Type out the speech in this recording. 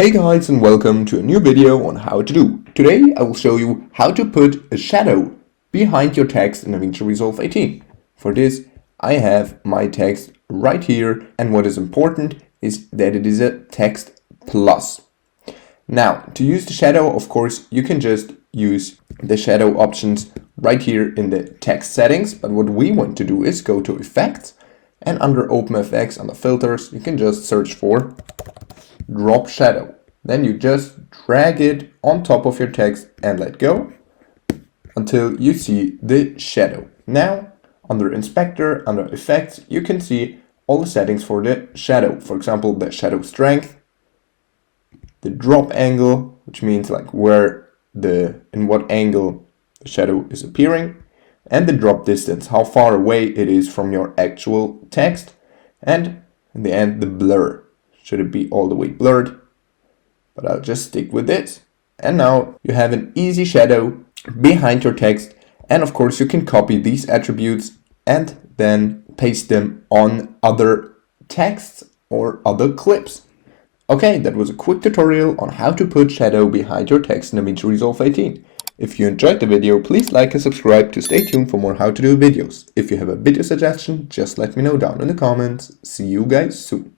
Hey guys, and welcome to a new video on how to do. Today I will show you how to put a shadow behind your text in DaVinci Resolve 18. For this I have my text right here, and what is important is that it is a text plus. Now, to use the shadow, of course, you can just use the shadow options right here in the text settings, but what we want to do is go to Effects, and under OpenFX, under Filters, you can just search for drop shadow. Then you just drag it on top of your text and let go until you see the shadow. Now, under Inspector, under Effects, you can see all the settings for the shadow. For example, the shadow strength, the drop angle, which means like in what angle the shadow is appearing, and the drop distance, how far away it is from your actual text, and in the end, the blur. Should it be all the way blurred? But I'll just stick with this. And now you have an easy shadow behind your text. And of course you can copy these attributes and then paste them on other texts or other clips. Okay, that was a quick tutorial on how to put shadow behind your text in DaVinci Resolve 18. If you enjoyed the video, please like and subscribe to stay tuned for more how to do videos. If you have a video suggestion, just let me know down in the comments. See you guys soon.